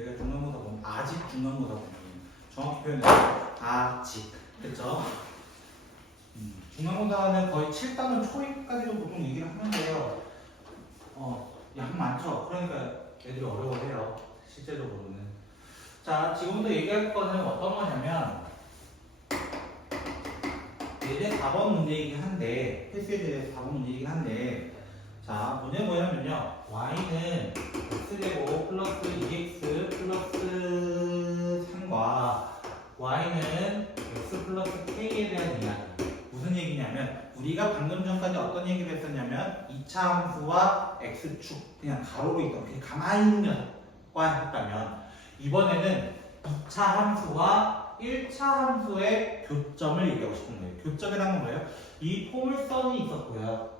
얘가 중간고사 범위, 아직 중간고사 범위. 정확히 표현해서 아직. 됐죠? 중간고사는 거의 7단원 초입까지도 보통 얘기를 하는데요. 양 많죠? 그러니까 애들이 어려워해요. 실제적으로는. 자, 지금부터 얘기할 거는 어떤 거냐면 예제 4번 문제이긴 한데 필수에 대해서 4번 문제이긴 한데 자, 문제는 뭐냐면요. y는 x제곱 플러스 2x 플러스 3과 y는 x 플러스 k에 대한 이야기. 무슨 얘기냐면 우리가 방금 전까지 어떤 얘기를 했었냐면 2차 함수와 x축 그냥 가로로 있던 그냥 가만히 있는 녀석과 했다면 이번에는 2차 함수와 1차 함수의 교점을 얘기하고 싶은 거예요. 교점이라는 건 뭐예요? 이 포물선이 있었고요.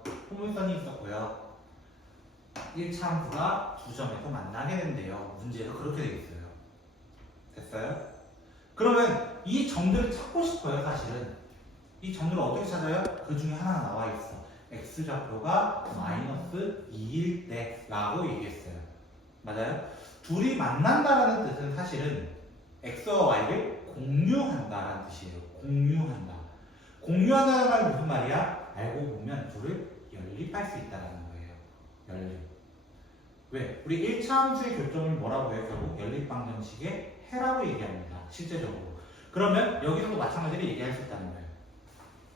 1차 함수가 두 점에서 만나게 된대요. 문제가 그렇게 되어 있어요. 됐어요? 그러면 이 점들을 찾고 싶어요, 사실은. 이 점들을 어떻게 찾아요? 그 중에 하나가 나와 있어. x좌표가 마이너스 2일 때 라고 얘기했어요. 맞아요? 둘이 만난다라는 뜻은 사실은 x와 y를 공유한다라는 뜻이에요. 공유한다는 말은 무슨 말이야? 알고 보면 둘을 연립할 수 있다는 거예요. 연립. 왜? 우리 1차 함수의 교점을 뭐라고 해요? 결국 연립방정식의 해라고 얘기합니다. 실제적으로. 그러면 여기서도 마찬가지로 얘기할 수 있다는 거예요.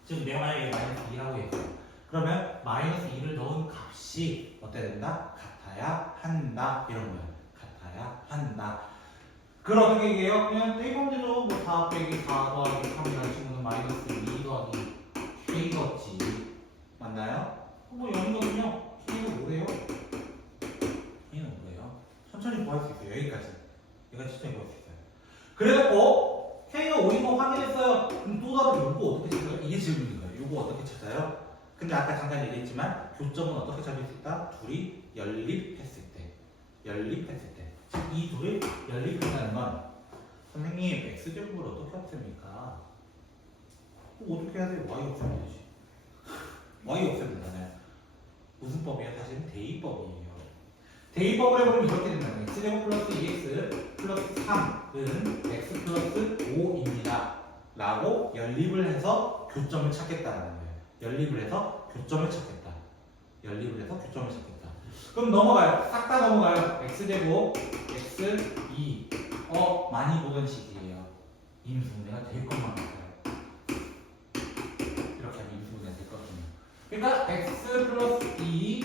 지금 내가 만약에 마이너스 2라고 했어요. 그러면 마이너스 2를 넣은 값이 어때야 된다? 같아야 한다. 이런 거예요. 같아야 한다. 그걸 어떻게 얘기해요? 그냥 떼이면 되죠. 뭐 4 빼기 4 더하기 3이라는 친구는 마이너스 2 더하기 k겠지. 맞나요? 뭐 0이거든요. k는 5예요. k는 5예요. 천천히 구할 수 있어요. 여기까지. 천천히 구할 수 있어요. 그래갖고 k가 5인 거 확인했어요. 그럼 또 다른 요거 어떻게 찾아요? 이게 질문인 거예요. 요거 어떻게 찾아요? 근데 아까 잠깐 얘기했지만 교점은 어떻게 찾을 수 있다? 둘이 연립했을 때. 이 둘을 연립한다는 건 선생님 x제곱을 어떻게 없앱니까? 어떻게 해야 돼요? y 없애면 되지. y 없애면 되잖아요. 무슨 법이에요? 사실은 대입법이에요. 대입법을 해보면 이렇게 된다는 거예요. x제곱 플러스 2x 플러스 3은 x 플러스 5입니다. 라고 연립을 해서 교점을 찾겠다는 거예요. 연립을 해서 교점을 찾겠다. 그럼 넘어가요. 싹 다 넘어가요. x제곱 x2 많이 보던 식이에요. 임수분해가 될 것만 같아요. 이렇게 하면 임수분해가 될 거거든요. 그러니까 x 플러스 2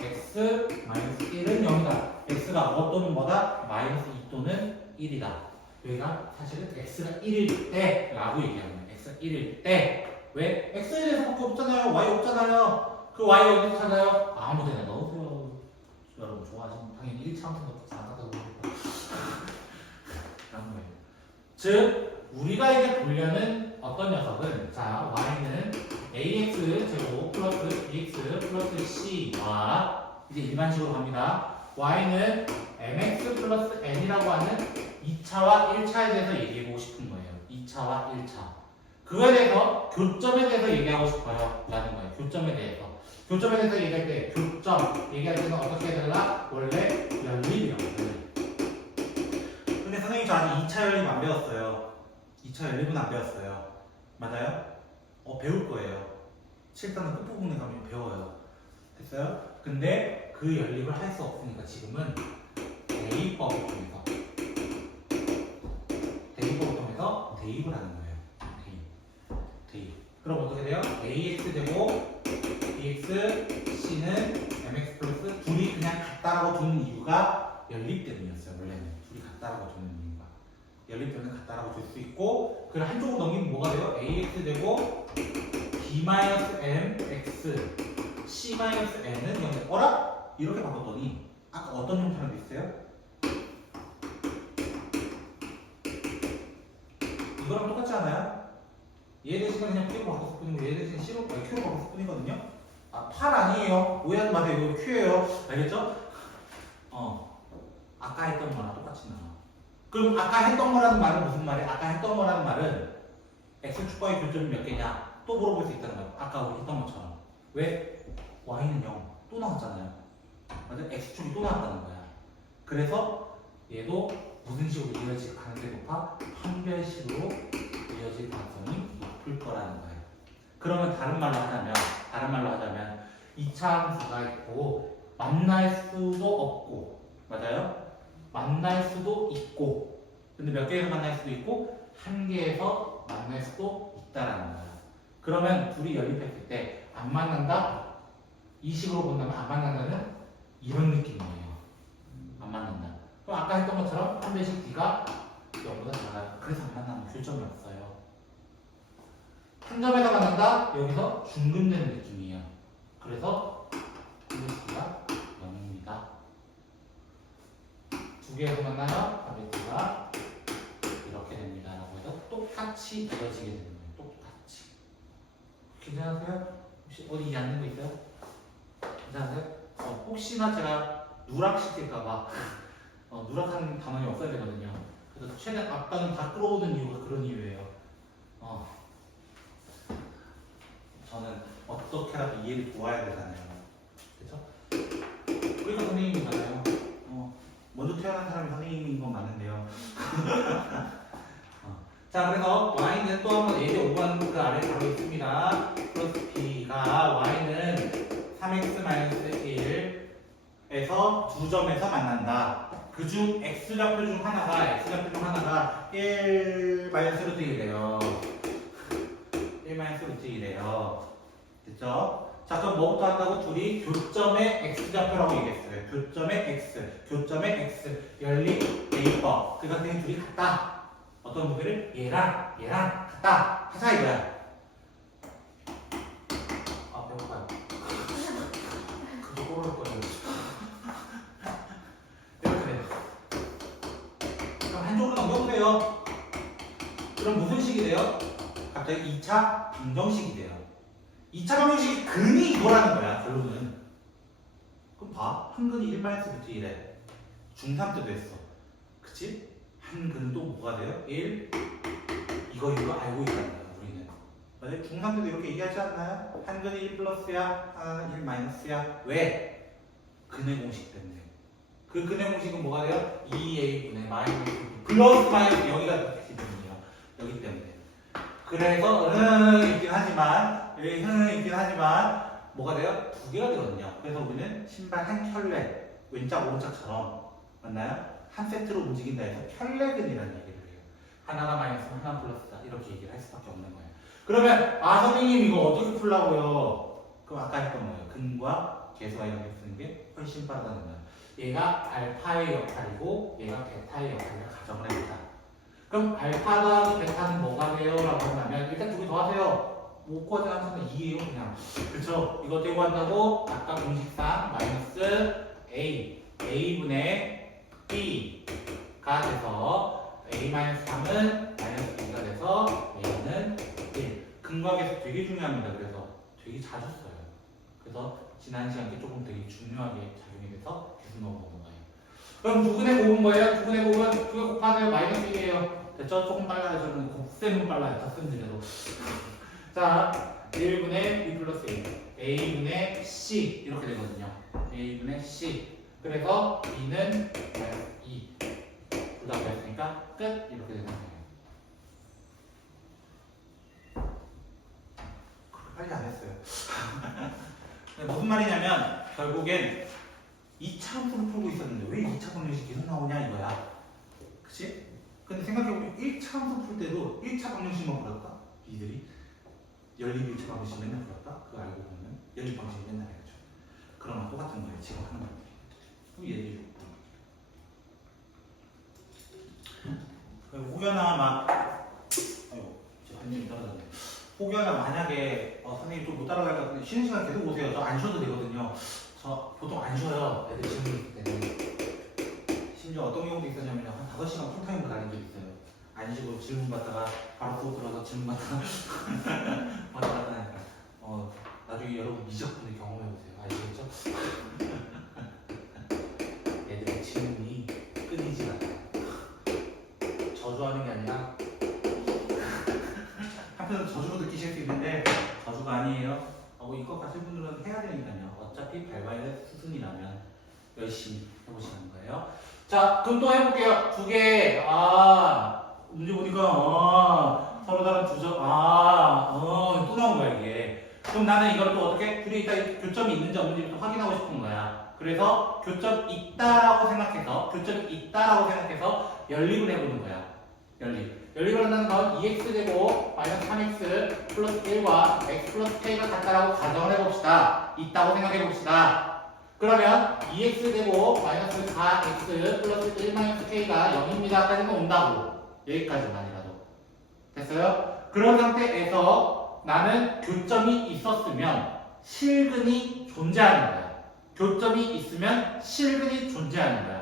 x 마이너스 1은 0이다. x가 또는 뭐다? 마이너스 2 또는 1이다. 여기가 사실은 x가 1일 때 라고 얘기하는 거예요. x가 1일 때. 왜? x에 대해서밖에 없잖아요. y 없잖아요. 그 y 어디서 찾아요? 아무 데나 넣으세요. 여러분 좋아하시면 당연히 1차 함수부터 다 갖다 놓고 라는 거예요. 즉 우리가 이제 보려는 어떤 녀석은 자 y는 ax 제곱 플러스 bx 플러스 c와 이제 일반식으로 갑니다. y는 mx 플러스 n이라고 하는 2차와 1차에 대해서 얘기해보고 싶은 거예요. 2차와 1차. 그거에 대해서 교점에 대해서 얘기하고 싶어요. 라는 거예요. 교점에 대해서 얘기할 때 교점 얘기할 때는 어떻게 해야 되나? 원래 연립이라고 해요. 근데 선생님 저 아직 2차 연립 안 배웠어요. 2차 연립은 안 배웠어요. 맞아요? 배울 거예요. 7단은 끝부분에 가면 배워요. 됐어요? 근데 그 연립을 할 수 없으니까 지금은 대입법을 통해서 대입을 하는 거예요. 대입. 그럼 어떻게 돼요? ax 제곱 bx c는 mx 플러스 둘이 그냥 같다라고 두는 이유가 연립 때문이었어요. 원래는 둘이 같다라고 두는 이유가 연립 때문에 같다라고 둘 수 있고 그걸 한쪽으로 넘기면 뭐가 돼요? ax 제곱 b-mx c-n은 0이 어라? 이렇게 바꿨더니 아까 어떤 형태로 됐어요? 이거랑 똑같지 않아요? 얘 대신에 그냥 Q로 바꿨을 뿐이고 얘 대신에 Q로 바꿨을 뿐이거든요? 8 아니에요. 오해하지 마세요. 이거 Q예요. 알겠죠? 아까 했던 거랑 똑같이 나와. 그럼 아까 했던 거라는 말은 무슨 말이야? 아까 했던 거라는 말은 X축과의 교점이 몇 개냐? 또 물어볼 수 있다는 거야. 아까 우리 했던 것처럼. 왜? Y는 0. 또 나왔잖아요. 맞아? X축이 또 나왔다는 거야. 그래서 얘도 같은 식으로 이어질 가능성이 높아 판별식으로 이어질 가능성이 높을 거라는 거예요. 그러면 다른 말로 하자면 2차 함수가 있고 만날 수도 없고 맞아요? 만날 수도 있고 근데 몇 개에서 만날 수도 있고 한 개에서 만날 수도 있다라는 거예요. 그러면 둘이 연립했을 때 안 만난다? 이 식으로 본다면 안 만난다는 이런 느낌이에요. 안 만난다. 그럼 아까 했던 것처럼 판별식 D가 0보다 작아요. 그래서 안 만나면 교점이 없어요. 한 점에서 만난다? 여기서 중근되는 느낌이에요. 그래서 판별식 D가 0입니다. 두 개에서 만나면 판별식 D가 이렇게 됩니다. 라고 해서 똑같이 이어지게 되는 거예요. 똑같이. 괜찮으세요? 혹시 어디 이해 안 되는 거 있어요? 괜찮으세요? 혹시나 제가 누락시킬까봐 누락하는 단원이 없어야 되거든요. 그래서 최대한 앞단은 다 끌어오는 이유가 그런 이유예요. 저는 어떻게라도 이해를 도와야 되잖아요. 그렇죠? 그러니까 선생님이잖아요. 먼저 태어난 사람이 선생님인 건 맞는데요. 자, 그래서 y는 또 한번 예제 5번 그 아래 바로 있습니다. 플러스 b가 y는 3x-1 에서 두 점에서 만난다. 그중 x좌표 중 하나가 1 마이너스 루트 1이래요. 1 마이너스 루트 1이래요. 됐죠? 자, 그럼 뭐부터 한다고? 둘이 교점의 x좌표라고 얘기했어요. 교점의 x 연립 A법. 그러니까 그냥 둘이 같다. 어떤 부분을 얘랑 같다 하자 이거야. 아, 배고파요. 그거 꼬를 거예요. 한쪽으로 넘겨보세요. 그럼 무슨 식이 돼요? 갑자기 2차 방정식이 돼요. 2차 방정식이 근이 이거라는 거야, 결론은. 그럼 봐. 한 근이 1-루트1에 중3 때도 했어. 그치? 한 근은 또 뭐가 돼요? 1. 이거 알고 있다는 거야, 우리는. 맞아요? 중3 때도 이렇게 얘기하지 않나요? 한 근이 1 플러스야, 하나는 1 마이너스야. 왜? 근의 공식 때문에. 그 근의 공식은 뭐가 돼요? 2a분의 마이너스 플러스 마이너스 여기가 되기 때문이에요. 여기 때문에. 그래서 있긴 하지만 뭐가 돼요? 두 개가 되거든요. 그래서 우리는 신발 한 켤레 왼짝 오른짝처럼 맞나요? 한 세트로 움직인다 해서 켤레근이라는 얘기를 해요. 하나가 마이너스 하나 플러스다 이렇게 얘기를 할 수밖에 없는 거예요. 그러면 선생님 이거 어떻게 풀라고요? 그럼 아까 했던 거예요. 근과 계수와 이런 게 쓰는 게 훨씬 빠르다는 거예요. 얘가 알파의 역할이고 얘가 베타의 역할을 가정을 해보자. 그럼 알파가 베타는 뭐가 돼요? 라고 한다면 일단 두 개 더 하세요. 못 구하지 않으면 2예요 그냥. 그쵸? 이거 어떻게 구한다고? 아까 공식상 마이너스 a분의 b가 돼서 a-3은 마이너스 b가 돼서 a는 1. 근과 계수 되게 중요합니다. 그래서 되게 자주 써요. 그래서 지난 시간에 조금 되게 중요하게 작용이 돼서 계속 넣어보는 거예요. 그럼 두근의 곱은 뭐예요? 두근의 곱은 두 개 곱하세요. 마이너스 1이에요. 됐죠? 조금 빨라요. 저는 곱셈은 빨라요. 덧셈들에도. 자, 1분의 b 플러스 a. a분의 c. 이렇게 되거든요. a분의 c. 그래서 b는 2. 둘 다 빼었으니까 끝. 이렇게 되는 거예요. 그렇게 빨리 안 했어요. 무슨 말이냐면 결국엔 2차 함수를 풀고 있었는데 왜 2차 방정식이 계속 나오냐 이거야. 그치? 근데 생각해보면 1차 함수 풀 때도 1차 방정식만 풀었다. 니들이 연립 1차 방정식 맨날 풀었다. 그거 알고 보면 연립 방정식 맨날 해야죠. 그러면 똑같은 거예요. 지금 하는 것들이. 그럼 얘들이 혹여나 제 반응이 떨어졌네. 혹여나 만약에 선생님 좀 못 따라갈 것 같은데 쉬는 시간 계속 오세요. 저 안 쉬어도 되거든요. 저 보통 안 쉬어요. 애들 질문 있을 때는. 심지어 어떤 경우도 있었냐면 한 5시간 풀타임으로 다닌 적 있어요. 안 쉬고 질문 받다가 바로 또 들어서 질문 받다가 왔다 갔다 하니까 나중에 여러분 미적분을 경험해보세요. 아시겠죠? 애들의 질문이 끊이지 않아요. 저주하는 게 아니라 한편으로 저주로 느끼실 수 있는데 저주가 아니에요. 이거 가실 분들은 해야 되니까요. 어차피 밟아야 될 수순이라면 열심히 해보시는 거예요. 자, 그럼 또 해볼게요. 두 개. 문제 보니까, 서로 다른 두 점. 또 나온 거야, 이게. 그럼 나는 이걸 또 어떻게, 둘이 있다, 교점이 있는지 없는지 또 확인하고 싶은 거야. 그래서 교점 있다라고 생각해서, 연립을 해보는 거야. 연립을 한다는 건 2x제곱 마이너스 3x 플러스 1과 x 플러스 k가 같다라고 가정을 해봅시다. 있다고 생각해봅시다. 그러면 2x제곱 마이너스 4x 플러스 1 마이너스 k가 0입니다까지는 온다고. 여기까지만이라도. 됐어요? 그런 상태에서 나는 교점이 있었으면 실근이 존재하는 거야. 교점이 있으면 실근이 존재하는 거야.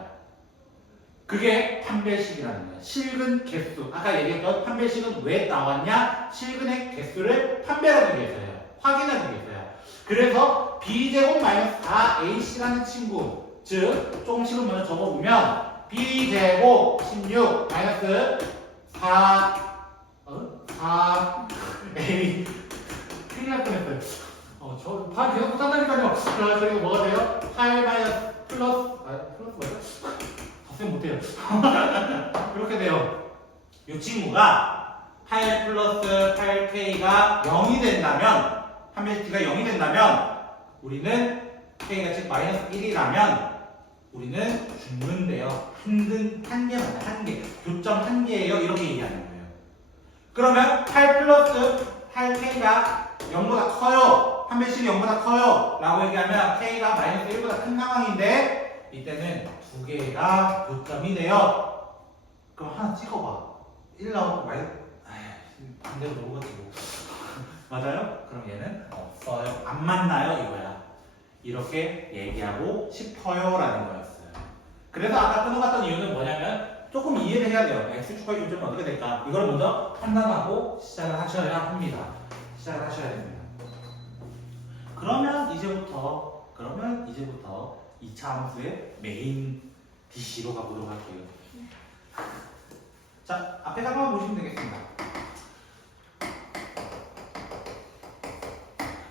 그게 판별식이라는 거야. 실근 개수. 아까 얘기했던 판별식은 왜 나왔냐? 실근의 개수를 판별하기 위해서예요. 확인하기 위해서요. 그래서 b제곱 마이너스 4ac라는 친구, 즉 조금씩은 먼저 적어보면 b제곱 16 마이너스 4a 큰일 날 뻔했어요. 저 반 계속 못한다니까요. 그리고 뭐가 돼요? 8 마이너스 플러스 맞아? 쌤 못해요. 이렇게 돼요. 이 친구가 8 플러스 8k가 0이 된다면, 판별식가 0이 된다면, 우리는 k가 즉 마이너스 1이라면, 우리는 죽는데요. 한 개만, 한 개. 교점 한 개예요. 이렇게 얘기하는 거예요. 그러면 8 플러스 8k가 0보다 커요. 판별식이 0보다 커요. 라고 얘기하면 k가 마이너스 1보다 큰 상황인데, 이때는 두 개가 교점이 돼요. 그럼 하나 찍어봐. 1 나오고 반대로 놓아가지고. 맞아요? 그럼 얘는 없어요. 안 만나요 이거야. 이렇게 얘기하고 싶어요 라는 거였어요. 그래서 아까 끊어갔던 이유는 뭐냐면 조금 이해를 해야 돼요. x축과의 교점이 어떻게 될까? 이걸 먼저 판단하고 시작을 하셔야 합니다. 시작을 하셔야 됩니다. 그러면 이제부터 2차 함수의 메인 DC로 가보도록 할게요. 자, 앞에 잠깐만 보시면 되겠습니다.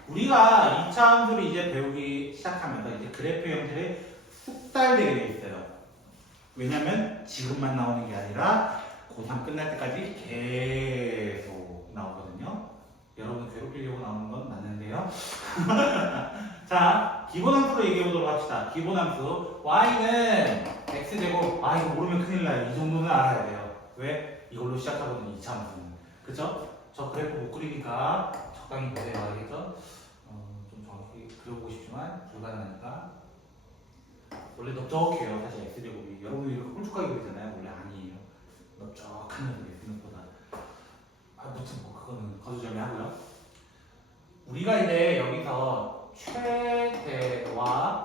우리가 2차 함수를 이제 배우기 시작하면서 이제 그래프 형태를 숙달되게 되어 있어요. 왜냐면 지금만 나오는 게 아니라 고3 끝날 때까지 계속 나오거든요. 여러분 괴롭히려고 나오는 건 맞는데요. 자, 기본함수로 얘기해 보도록 합시다. 기본함수 y는 x제곱. 이거 모르면 큰일 나요. 이 정도는 알아야 돼요. 왜? 이걸로 시작하거든요. 2차 함수는. 그쵸? 저 그래프 못 그리니까 적당히 보세요. 알겠죠? 좀 정확히 그려보고 싶지만 불가능하니까. 원래 넓적해요. 사실 x제곱이. 여러분이 이렇게 홀쭉하게 그리잖아요. 원래 아니에요. 넓적한 녀석이에요. 생각보다. 무튼 뭐 그거는 거두절미 하고요. 우리가 이제 여기서 최대와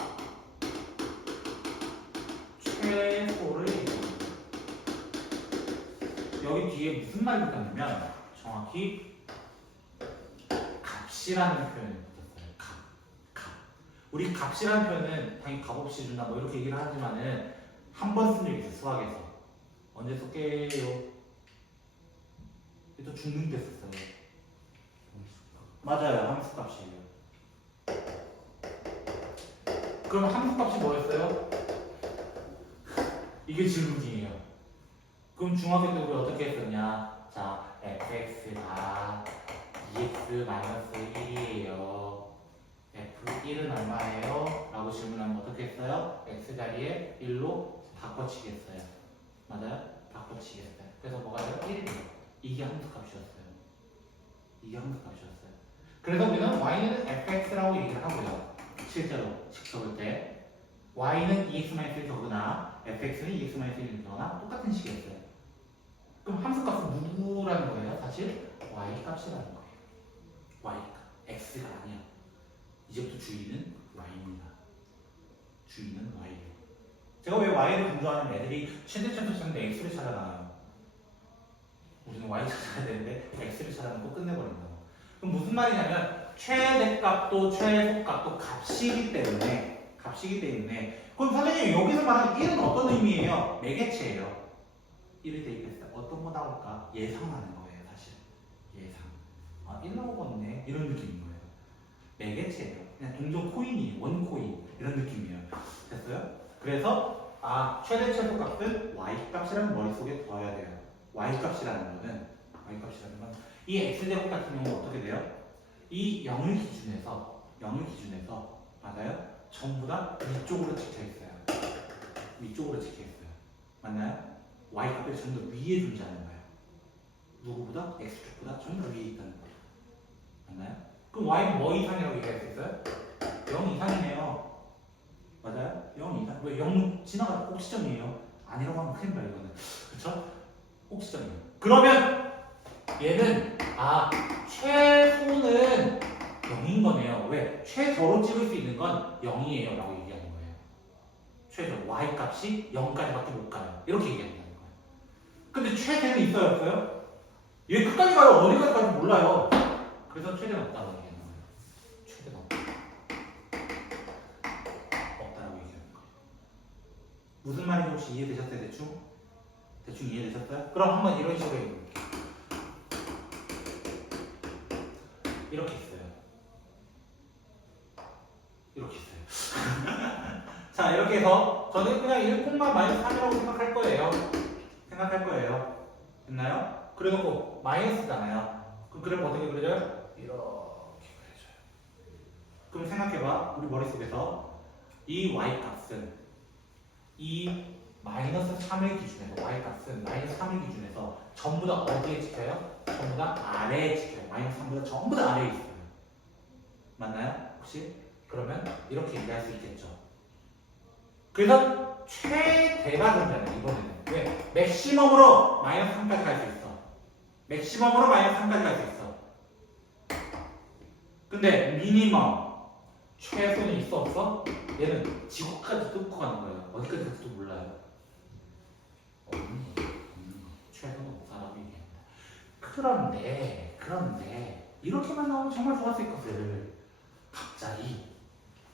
최소를 얘기합니다. 여기 뒤에 무슨 말이 붙었냐면 정확히 값이라는 표현이 붙었어요. 값. 우리 값이라는 표현은 당연히 값없이 준다 뭐 이렇게 얘기를 하지만은 한 번 쓴 적이 있어요. 수학에서. 언제 쓸게요? 또 죽는 데 썼어요. 맞아요. 함수값이에요. 그럼 함수값이 뭐였어요? 이게 질문이에요. 그럼 중학교 때 우리 어떻게 했었냐? 자, fx가 2x-1이에요. f1은 얼마예요? 라고 질문하면 어떻게 했어요? x 자리에 1로 바꿔치기 했어요. 맞아요? 바꿔치기 했어요. 그래서 뭐가 돼요? 1이에요. 이게 함수값이었어요. 그래서 우리는 y는 fx라고 얘기를 하고요. 실제로 적을 때 y는 2x-1을 적으나 fx는 2x-1을 적거나 똑같은 식이었어요. 그럼 함수값은 누구라는 거예요? 사실 y값이라는 거예요. y값. x가 아니야. 이제부터 주인은 y입니다. 주인은 y예요. 제가 왜 y를 강조하냐면 애들이 최대점수 찾는데 x를 찾아나와요. 우리는 y 찾아야 되는데 x를 찾아놓고 끝내버린다고. 그럼 무슨 말이냐면 최대값도 최소값도 값이기 때문에 그럼 선생님 여기서 말하는 1은 어떤 의미예요? 매개체예요. 1을 대입했을 때 어떤 거 나올까? 예상하는 거예요. 사실 예상. 1 나오겠네 이런 느낌인 거예요. 매개체예요. 그냥 동전 코인이에요. 원코인 이런 느낌이에요. 됐어요? 그래서 최대 최소값은 y값이라는 머릿속에 둬야 돼요. y값이라는 건 이 x제곱 같은 경우는 어떻게 돼요? 이 0을 기준해서 맞아요? 전부 다 위쪽으로 찍혀 있어요. 맞나요? y값이 전부 다 위에 존재하는 거예요. 누구보다? x축보다 전부 다 위에 있다는 거예요. 맞나요? 그럼 y는 뭐 이상이라고 얘기할 수 있어요? 0 이상이네요. 맞아요? 0 이상. 왜 0 지나가다 꼭지점이에요? 아니라고 하면 큰일 나요, 이거는. 그쵸? 꼭지점이에요. 그러면 얘는 최소는 0인 거네요. 왜? 최저로 찍을 수 있는 건 0이에요 라고 얘기하는 거예요. 최저 y값이 0까지밖에 못 가요. 이렇게 얘기한다는 거예요. 근데 최대는 있어요 없어요? 얘 끝까지 가요? 어디까지 가는지 몰라요. 그래서 최대는 없다고 얘기하는 거예요. 최대는 없다라고 얘기하는 거예요. 무슨 말인지 혹시 이해되셨어요? 대충 이해되셨어요? 그럼 한번 이런 식으로 해볼게요. 이렇게 있어요. 자, 이렇게 해서 저는 그냥 1,-3이라고 생각할 거예요. 됐나요? 그래놓고 마이너스잖아요. 그럼 그래프 어떻게 그려져요? 이렇게 그려져요. 그럼 생각해봐. 우리 머릿속에서 이 y값은 이 마이너스 3을 기준해서 y값은 마이너스 3을 기준해서 전부 다 어디에 찍혀요? 전부 다 아래에 찍혀요. 마이너스 3보다 전부 다 아래에 있어요. 맞나요? 혹시? 그러면 이렇게 얘기할 수 있겠죠. 그래서 최대가 존재하는 이번에는 왜? 맥시멈으로 마이너스 3까지 갈 수 있어. 맥시멈으로 마이너스 3까지 갈 수 있어. 근데 미니멈 최소는 있어 없어? 얘는 지구까지 뚫고 가는 거예요. 어디까지 갈지도 몰라요. 없는 거. 최소는 없다라고 얘기합니다. 그런데 이렇게만 나오면 정말 좋았을 것을 갑자기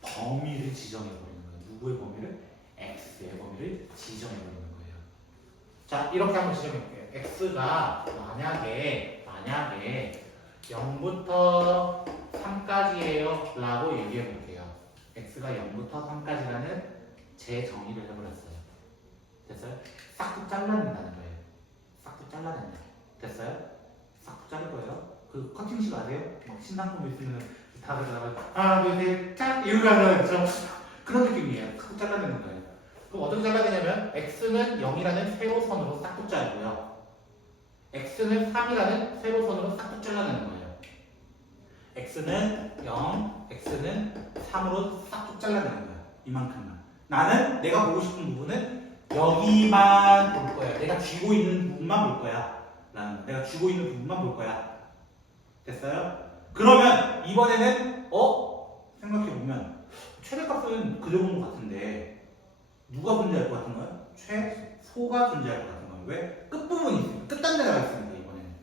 범위를 지정해버리는 거예요. 누구의 범위를? x의 범위를 지정해버리는 거예요. 자, 이렇게 한번 지정해볼게요. x가 만약에 0부터 3까지예요 라고 얘기해볼게요. x가 0부터 3까지라는 제 정의를 해버렸어요. 됐어요? 싹둑 잘라낸다는 거예요. 싹둑 잘라낸다. 됐어요? 싹둑 자를 거예요. 그 커팅식 아세요? 막 신상품 있으면 다 그러다가 하나 둘셋 짝 이러고 하는 그런 느낌이에요. 싹둑 잘라내는 거예요. 그럼 어떻게 잘라내냐면 x는 0이라는 세로선으로 싹둑 자르고요. x는 3이라는 세로선으로 싹둑 잘라내는 거예요. x는 0, x는 3으로 싹둑 잘라내는 거예요. 이만큼만. 나는 내가 보고 싶은 부분은 여기만 볼 거야. 내가 쥐고 있는 부분만 볼 거야. 내가 쥐고 있는 부분만 볼 거야. 됐어요? 그러면 이번에는 생각해보면 최대값은 그 정도 같은데 누가 존재할 것 같은 거예요? 최소가 존재할 것 같은 거예요. 왜? 끝부분이 있으니까 끝단내가 있으니까 이번에는.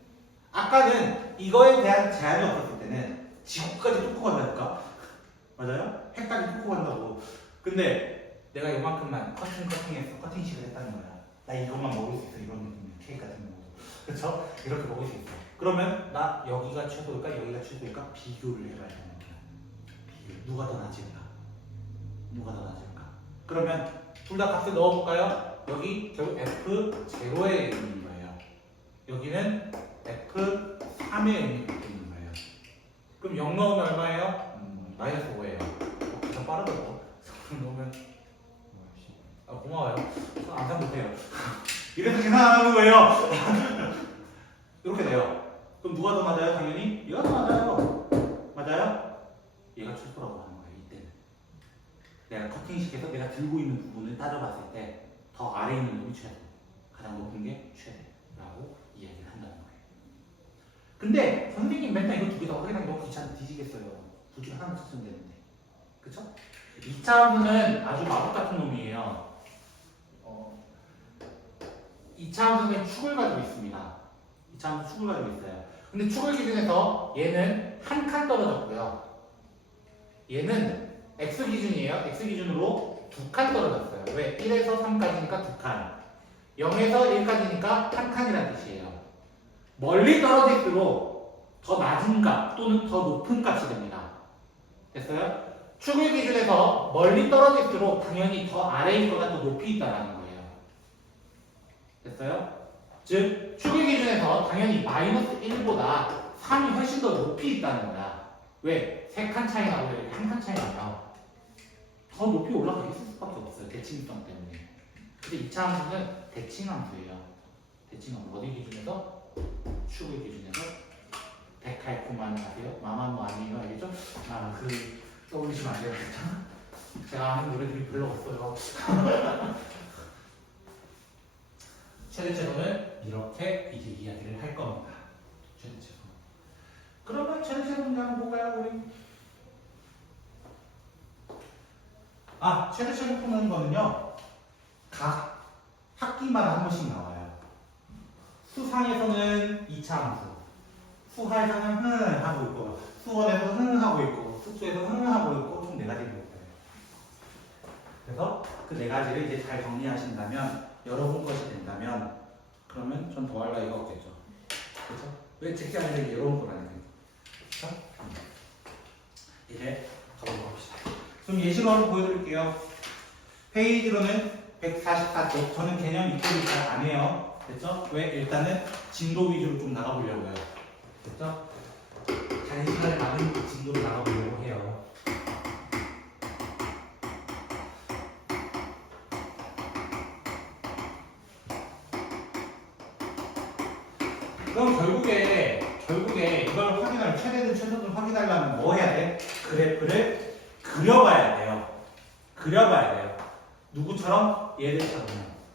아까는 이거에 대한 제한이 없었을 때는 지구까지 뚫고 간다니까? 맞아요? 해까지 뚫고 간다고. 근데 내가 요만큼만 커팅해서 커팅식을 했다는 거야. 나 이것만 먹을 수 있어. 이런 느낌이야. 케이크 같은 경우도. 그쵸? 이렇게 먹을 수 있어. 그러면 나 여기가 최소일까? 여기가 최소일까? 비교를 해봐야 되는 거야. 비교. 누가 더 낮을까? 그러면 둘 다 값을 넣어볼까요? 여기 결국 F0에 있는 거예요. 여기는 F3에 있는 거예요. 그럼 0 넣으면 얼마예요? 마이너스 5예요. 더 빠르다고. 0 넣으면 고마워요. 안상 못해요. 이래서 계산 안 하는 거예요. 이렇게 돼요. 그럼 누가 더 맞아요? 당연히 얘가 더 맞아요. 맞아요? 얘가 최소라고 하는 거예요. 이때는 내가 커팅식에서 내가 들고 있는 부분을 따져봤을 때 더 아래에 있는 놈이 최소, 가장 높은 게 최대라고 이야기를 한다는 거예요. 근데 선생님 맨날 이거 두 개 다 확인하기 너무 귀찮아 뒤지겠어요. 둘 중에 하나만 찾으면 되는데. 그쵸? 2차 함수는 아주 마법 같은 놈이에요. 2차 함수는 축을 가지고 있습니다. 2차 함수 축을 가지고 있어요. 근데 축을 기준해서 얘는 한 칸 떨어졌고요. 얘는 x 기준이에요. x 기준으로 2칸 떨어졌어요. 왜? 1에서 3까지니까 2칸. 0에서 1까지니까 한 칸이라는 뜻이에요. 멀리 떨어질수록 더 낮은 값 또는 더 높은 값이 됩니다. 됐어요? 축의 기준에서 멀리 떨어질수록 당연히 더 아래인 거가 더 높이 있다라는 거예요. 됐어요? 즉 축의 기준에서 당연히 마이너스 1보다 3이 훨씬 더 높이 있다는 거야. 왜? 3칸 차이 나고 이렇게 1칸 차이 나요. 더 높이 올라가 있을 수밖에 없어요. 대칭성 때문에. 근데 2차 함수는 대칭함수예요. 대칭함수 어디 기준에서? 축의 기준에서. 데칼코만 아세요? 마마무 아니에요? 알겠죠? 떠올리시면 안 돼요. 괜찮아? 제가 아는 노래들이 별로 없어요. 최대체로는 이렇게 이제 이야기를 할 겁니다. 최대체로. 그러면 최대체로 문제는 뭐가요, 우리? 최대체로 푸는 거는요, 각 학기마다 한 번씩 나와요. 수상에서는 2차 함수, 수하에서는 흥 하고 있고, 수원에서는 흥 하고 있고, 숙소에서는 흥 하고 있고, 총 4가지를 있어요. 그래서 그 4가지를 이제 잘 정리하신다면, 여러분 것이 된다면, 그러면 전 더할 나위가 없겠죠. 그렇죠? 왜 제게 아니라 이게 여러분 거라는 거예요. 그렇죠? 이제 가보도록 합시다. 좀 예시로 한번 보여드릴게요. 페이지로는 144쪽. 저는 개념 이쪽이 잘 안 해요. 됐죠? 왜? 일단은 진도 위주로 좀 나가보려고요. 됐죠? 자신만의 많은 진도로 나가보려고 해요. 그럼 결국에 이걸 확인할 최대든 최소든 확인하려면 뭐 해야 돼? 그래프를 그려봐야 돼요. 그려봐야 돼요. 누구처럼? 얘들처럼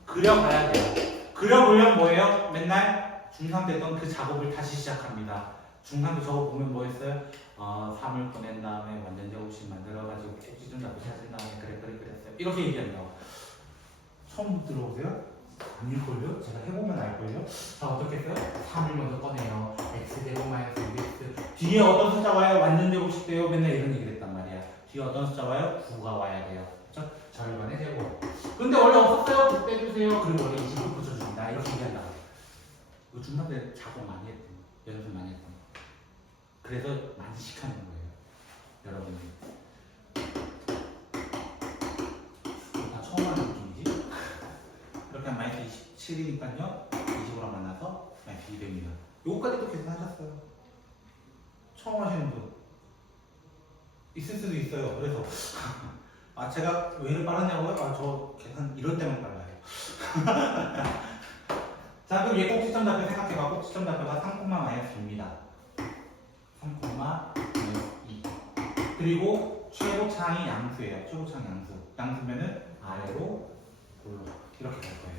그려봐야 돼요. 그려보려면 뭐예요? 맨날 중3 때 했던 그 작업을 다시 시작합니다. 중3 때 저거 보면 뭐 했어요? 3을 보낸 다음에 완전 제곱식 만들어가지고 꼭지점 잡고 찾은 다음에 그래프를 그렸어요. 이렇게 얘기한다고. 처음 들어보세요? 아닐걸요? 제가 해보면 알걸요? 자, 어떻게 했어요? 3을 먼저 꺼내요. x제곱 마이너스 2x. 뒤에 어떤 숫자 와요? 완전 제곱식 돼요? 맨날 이런 얘기를 했단 말이야. 뒤에 어떤 숫자 와요? 9가 와야 돼요. 그쵸? 절반의 제곱. 근데 원래 없었어요? 9 빼주세요. 그리고 원래 20을 붙여줍니다. 이렇게 얘기한다. 이거 중3 때 작업 많이 했던 연습 많이 했던 그래서 많이 시키는 거예요. 여러분들. 다 처음 하는 느낌이지? 이렇게 하면 마이너스 27이니까요. 20으로 만나서 마이너스 200입니다. 요거까지도 계산하셨어요. 처음 하시는 분. 있을 수도 있어요. 그래서 제가 왜 이렇게 빠르냐고요? 저 계산 이럴 때만 빨라요. 자, 그럼 얘 꼭지점 답변 생각해봐. 꼭지점 답변가 3,-2입니다. 3,-2. 그리고 최고차항이 양수예요. 최고차항 양수. 양수면은 아래로 올라 이렇게 갈 거예요.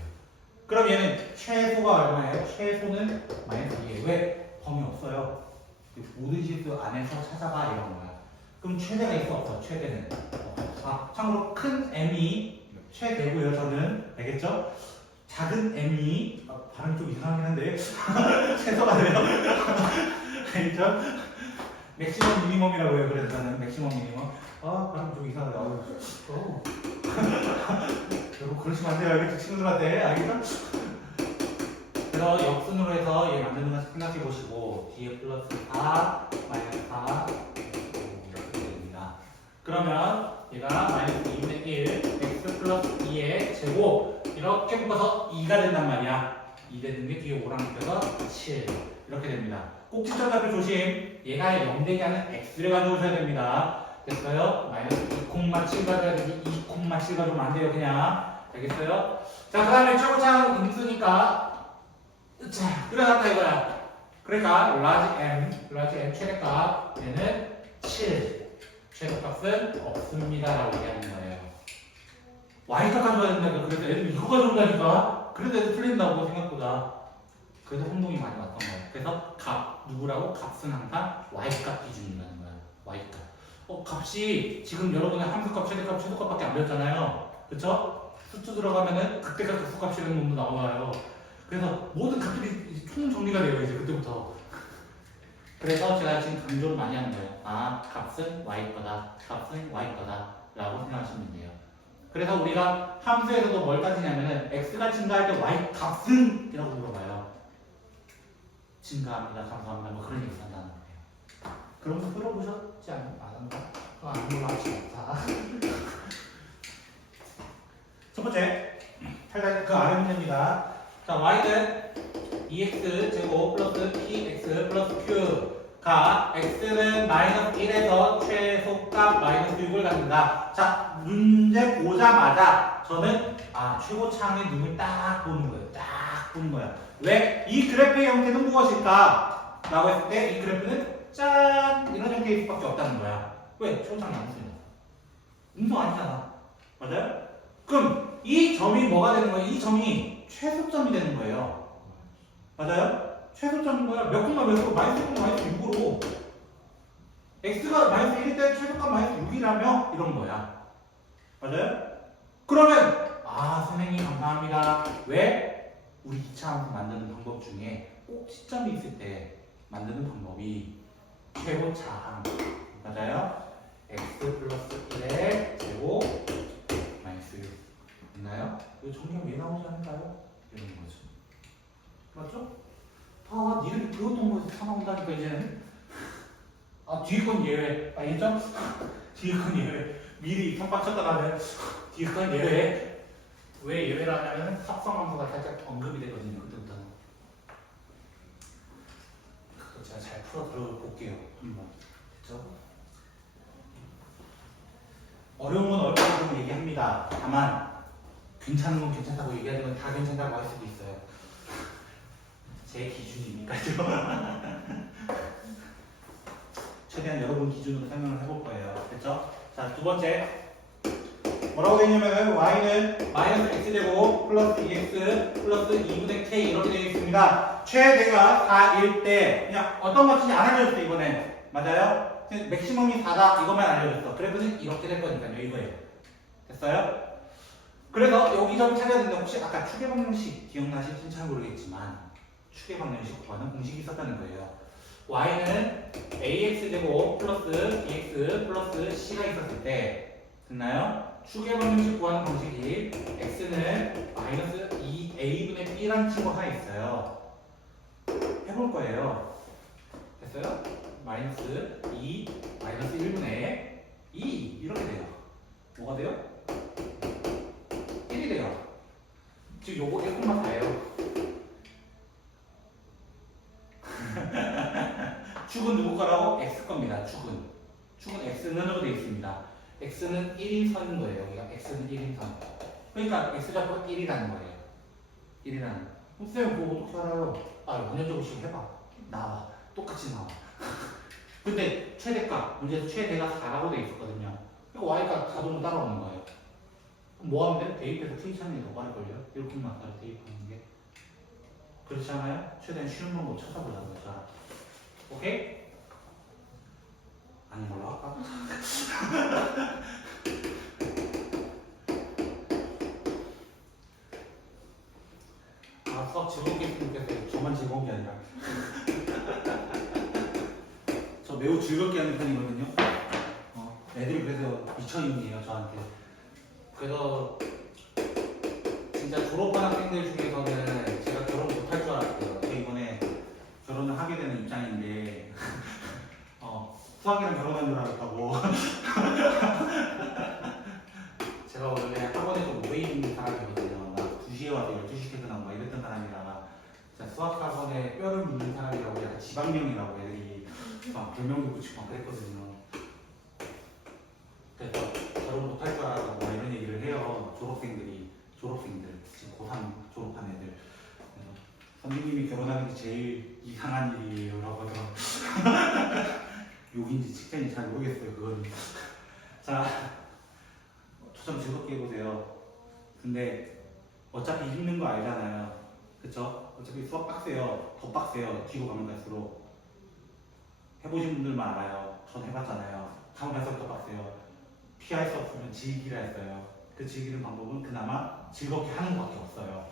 그럼 얘는 최소가 얼마예요? 최소는 마이너스 2예요. 왜? 범위 없어요. 모든 실수 안에서 찾아봐 이런 거야. 그럼 최대가 있어 없어? 최대는. 참고로 큰 m이 최대고요. 저는 알겠죠? 작은 m이 발음이 좀 이상하긴 한데 최소가 돼요. 알겠죠? 맥시멈 미니멈이라고 해요. 그래서 저는 맥시멈 미니멈. 발음 좀 이상하다. 여러분 그러시면 안 돼요. 알겠죠? 친구들한테 알겠죠? 그래서 역순으로 해서 얘 만드는 거 생각해 보시고 뒤에 플러스 4, 마이너스 4 이렇게 됩니다. 그러면 얘가 마이너스 2분의 1, x 플러스 2의 제곱 이렇게 묶어서 2가 된단 말이야. 2 되는 게 뒤에 5랑 붙여서 7 이렇게 됩니다. 꼭지점 답변 조심. 얘가 0 되게 하는 x를 가져오셔야 됩니다. 됐어요? 마이너스 2,7 가져야 되지 2,7 가져오면 안 돼요. 그냥 알겠어요? 자, 그 다음에 최고차항 음수니까 자, 그려놨다 이거야. 그러니까 라지 m 최대값 얘는 7 최대값은 없습니다라고 얘기하는 거예요. y값 가져와야 된다니까. 그래서 애들 이거 가져온다니까. 그래서 애들 틀린다고 생각보다. 그래서 혼동이 많이 왔던 거예요. 그래서 누구라고? 값은 항상 y값 기준이라는 거야. y값. 값이 지금 여러분의 함수값, 최대값, 최소값밖에 안 배웠잖아요. 그쵸? 수투 들어가면은 극대값, 극소값이라는 놈도 나와요. 그래서 모든 값들이 총 정리가 돼요. 이제 그때부터. 그래서 제가 지금 강조를 많이 하는 거예요. 값은 y 거다. 값은 y 거다. 라고 생각하시면 돼요. 그래서 우리가 함수에서도 뭘 따지냐면은 x가 증가할 때 y 값은 이라고 물어봐요. 증가합니다. 감소합니다. 뭐 그런 얘기 한다는 거예요. 그러면서 들어보셨지 않나요? 안 올라가지 않다. 첫 번째, 그 아래 문제입니다. 자, y는 2x 제곱 플러스 px 플러스 q가 x는 마이너스 1에서 최소값 마이너스 6을 갖는다. 자, 문제 보자마자 저는 최고차항의 눈을 딱 보는 거예요. 딱 보는 거야. 왜? 이 그래프의 형태는 무엇일까? 라고 했을 때 이 그래프는 짠! 이런 형태일 수밖에 없다는 거야. 왜? 최고차항이 암수냐? 음수 아니잖아. 맞아요? 그럼 이 점이 뭐가 되는 거예요? 이 점이 최소점이 되는 거예요. 맞아요? 최소점인 거야. 몇 콤마 몇으로 마이너스 1, 마이너스 6으로 x가 마이너스 1일 때 최소값 마이너스 6이라며 이런 거야. 맞아요? 그러면 선생님 감사합니다. 왜? 우리 2차 함수 만드는 방법 중에 꼭 시점이 있을 때 만드는 방법이 최고차항. 맞아요? x 플러스 1의 제곱 마이너스 6 있나요? 왜 정리가 왜 나오지 않을까요? 이런 거죠. 맞죠? 니들 배웠던 거에서 다 나온다니까 이제는. 뒤에 건 예외. 알겠죠? 뒤에 건 예외. 미리 선박 쳤다가는 뒤에 건 예외. 왜 예외를 하냐면 합성함수가 살짝 언급이 되거든요. 그때부터는. 그거 제가 잘 풀어 들어볼게요. 한번. 됐죠? 어려운 건 어렵다고 얘기합니다. 다만 괜찮은 건 괜찮다고 얘기하는 건 다 괜찮다고 할 수도 있어요. 제 기준이니까요. 최대한 여러분 기준으로 설명을 해볼 거예요. 됐죠? 자, 두 번째. 뭐라고 되냐면은 y는 마이너스 x제곱 플러스 2x 플러스 2분의 k 이렇게 되어 있습니다. 최대가 4일 때 그냥 어떤 것인지 안 알려줬어 이번엔. 맞아요? 맥시멈이 4다 이것만 알려줬어. 그래프는 이렇게 될 거니까요. 이거예요. 됐어요? 그래서 여기 점 찾아야 되는데 혹시 아까 추계방정식 기억나실지 잘 모르겠지만 추계방정식 구하는 공식이 있었다는 거예요. y는 ax제곱 플러스 bx 플러스 c가 있었을 때 됐나요? 추계방정식 구하는 방식이 x는 마이너스 2a분의 b라는 친구 하나 있어요. 해볼 거예요. 됐어요? 마이너스 2 마이너스 1분의 2 이렇게 돼요. 뭐가 돼요? 1이 돼요. 즉 요거 1,4예요. 축은 누구 거라고? x 겁니다. 축은 x는으로 되어 있습니다. x는 1인선인 거예요. 여기가 x는 1인선. 그러니까 x좌표가 1이라는 거예요. 1이라는. 쌤 그거 어떻게 알아요? 원형적으로 식 해봐. 나와. 똑같이 나와. 근데 최대값, 문제에서 최대가 4라고 되어 있었거든요. 그러니까 y가 자동으로 따라오는 거예요. 그럼 뭐 하면 돼? 대입해서 트위치하는 게 더 빠를걸요? 이렇게만 따라 대입하는 게. 그렇지 않아요? 최대한 쉬운 방법 찾아보자고요. 자, 오케이? 아닌 걸로 할까? 수업 즐겁게 했으면 좋겠어요. 저만 즐거운 게 아니라. 저 매우 즐겁게 하는 편이거든요. 애들이 그래서 미쳐있네요, 저한테. 그래서 진짜 졸업한 학생들 중에서는 제가 결혼 못할 줄 알았어요. 저 이번에 결혼을 하게 되는 입장인데 수학이랑 결혼한 줄 알았다고. 제가 원래 학원에서 모임 사람이거든요. 막 2시에 와서 12시 퇴근하고 막 이랬던 사람이라 수학 학원에 뼈를 묻는 사람이라고 약간 지방령이라고 애들이 막 별명도 붙이고 막 그랬거든요. 그래서 결혼 못할 줄 알았다고 막 이런 얘기를 해요. 졸업생들 지금 고3 졸업한 애들. 선생님이 결혼하는 게 제일 이상한 일이에요 라고 하더라고요. 욕인지 칭찬인지 잘 모르겠어요 그건. 자, 좀 즐겁게 해보세요. 근데 어차피 힘든 거 알잖아요. 그쵸? 어차피 수업 빡세요. 더 빡세요. 뒤로 가면 갈수록. 해보신 분들만 알아요. 전 해봤잖아요. 다음 갈수록 더 빡세요. 피할 수 없으면 즐기라 했어요. 그 즐기는 방법은 그나마 즐겁게 하는 것밖에 없어요.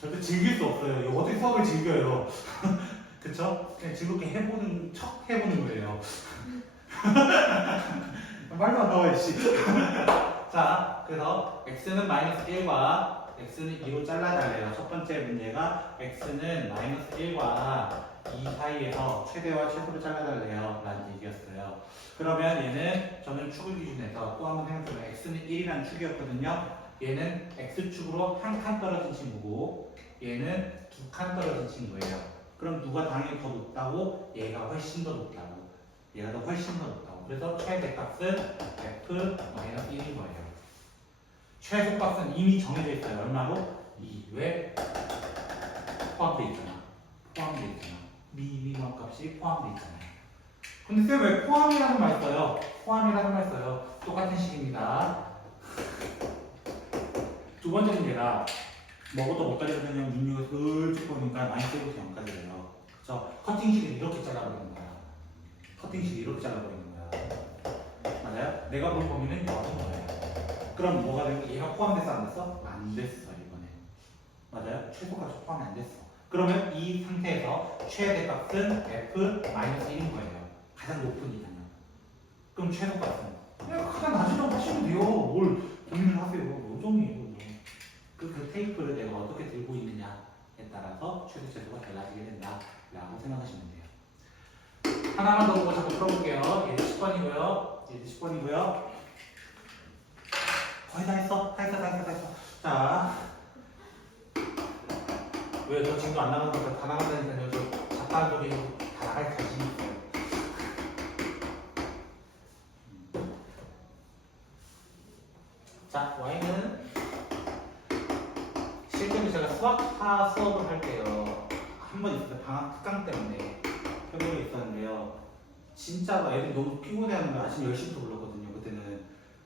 절대 즐길 수 없어요. 어떻게 수학을 즐겨요. 그쵸? 그냥 즐겁게 해보는 척 해보는 거예요. 말도 안 나와, 씨. 자, 그래서 x는 마이너스 1과 x는 2로 잘라달래요. 첫 번째 문제가 x는 마이너스 1과 2 사이에서 최대와 최소를 잘라달래요. 라는 얘기였어요. 그러면 얘는 저는 축을 기준해서 또 한번 생각해보면 x는 1이라는 축이었거든요. 얘는 x축으로 한 칸 떨어진 친구고 얘는 두 칸 떨어진 친구예요. 그럼 누가 당연히 더 높다고? 얘가 훨씬 더 높다고. 얘가 더 훨씬 더 높다고. 그래서 최대값은 f-1인 거예요. 최소값은 이미 정해져 있어요. 얼마로? 2. 왜? 포함되어 있잖아. 포함되어 있잖아. 미니멈 값이 포함되어 있잖아요. 근데 쌤 왜 포함이라는 말 써요? 포함이라는 말 써요. 똑같은 식입니다. 두 번째 문제가 뭐부터 뭐까지 그냥 윤유가 슬쩍 보니까 많이 쓰고서 0까지 돼요. 그래서 커팅식을 이렇게 잘라버리는 거야. 커팅식을 이렇게 잘라버리는 거야. 맞아요? 내가 볼 범위는 여긴 거예요. 그럼 뭐가 되고 얘가 포함돼서 안 됐어? 안 됐어 이번에. 맞아요? 최소값이 포함이 안 됐어. 그러면 이 상태에서 최대값은 f-1인 거예요. 가장 높은 이상은. 그럼 최소값은 그냥 가장 낮으라고 하시면 돼요. 뭘 고민을 하세요. 요정이에요. 그 테이프를 내가 어떻게 들고 있느냐에 따라서 최소가 달라지게 된다라고 생각하시면 돼요. 하나만 더 보고 자꾸 풀어볼게요. 얘도 10번이고요. 얘도 10번이고요. 거의 다 했어. 다 했어. 자, 왜 저 지금도 안 나가는 거다 다 나간다니까요. 저 작가한 소리 다 나갈 자신이 있어요. 자, y는 실제로 제가 수학파 수업을 할 때요. 한 번 있었어요. 방학 특강 때문에 해본 적이 있었는데요. 진짜 애들이 너무 피곤해하는 거예요. 아침 10시부터 불렀거든요. 그때는.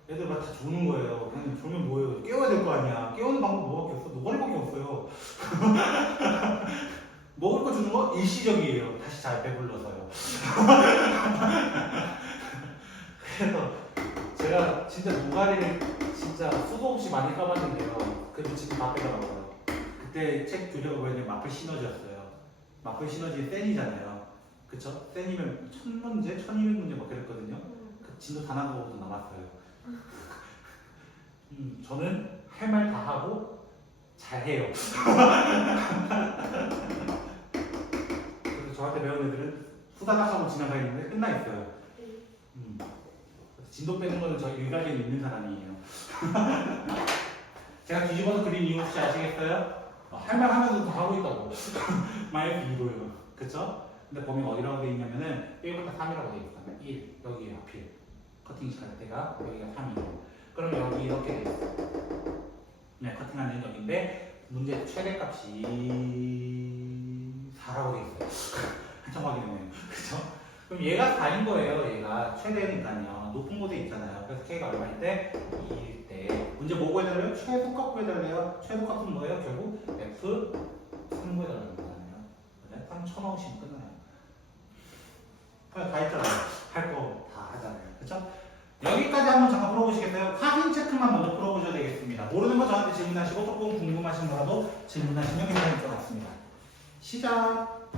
애들 막 다 조는 거예요. 그냥 졸면 뭐예요? 깨워야 될 거 아니야. 깨우는 방법 뭐밖에 없어? 노가리밖에 없어요. 먹을 거 주는 거 일시적이에요. 다시 잘 배불러서요. 그래서 제가 진짜 노가리를 진짜 수도 없이 많이 까봤는데요. 그래도 지금 다 빼더라고요. 그때 책 교재가 뭐였냐면 마플 시너지였어요. 마플 시너지 센이잖아요. 그쵸? 센이면 1000문제, 1200문제 막 그랬거든요. 그 진도 다 나가고도 남았어요. 저는 할 말 다 하고 잘해요. 그래서 저한테 배운 애들은 후다닥 하고 지나가 있는데 끝나 있어요. 진도 빼는 거는 저 일각에 있는 사람이에요. 제가 뒤집어서 그린 이유 혹시 아시겠어요? 할 말 하면서 다 하고 있다고. 마이너스 2도요. 그쵸? 근데 범위가 어디라고 되어 있냐면은 1부터 3이라고 되어 있어요. 1, 여기 하필. 커팅 시간 때가 여기가 3이에요. 그럼 여기 이렇게 돼 있어요. 네, 커팅하는 여기인데 문제 최대값이 4라고 돼 있어요. 한참 확인했네요. 그쵸? 그럼 얘가 4인 거예요. 얘가 최대니까요. 높은 곳에 있잖아요. 그래서 K가 얼마일 때? 2일 때. 문제 뭐 구해달래요? 최소값 구해달래요. 최소값은 뭐예요? 결국 F3 구해달라는 거잖아요. 3 쳐넣으시면 끝나요. 그냥 다 했잖아요. 할 거 다 하잖아요. 그쵸? 여기까지 한번 잠깐 풀어보시겠어요? 확인 체크만 먼저 풀어보셔야 되겠습니다. 모르는 거 저한테 질문하시고 조금 궁금하신 거라도 질문하시면 괜찮을 것 같습니다. 시작!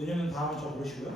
은유는 다음을 저 모르시고요.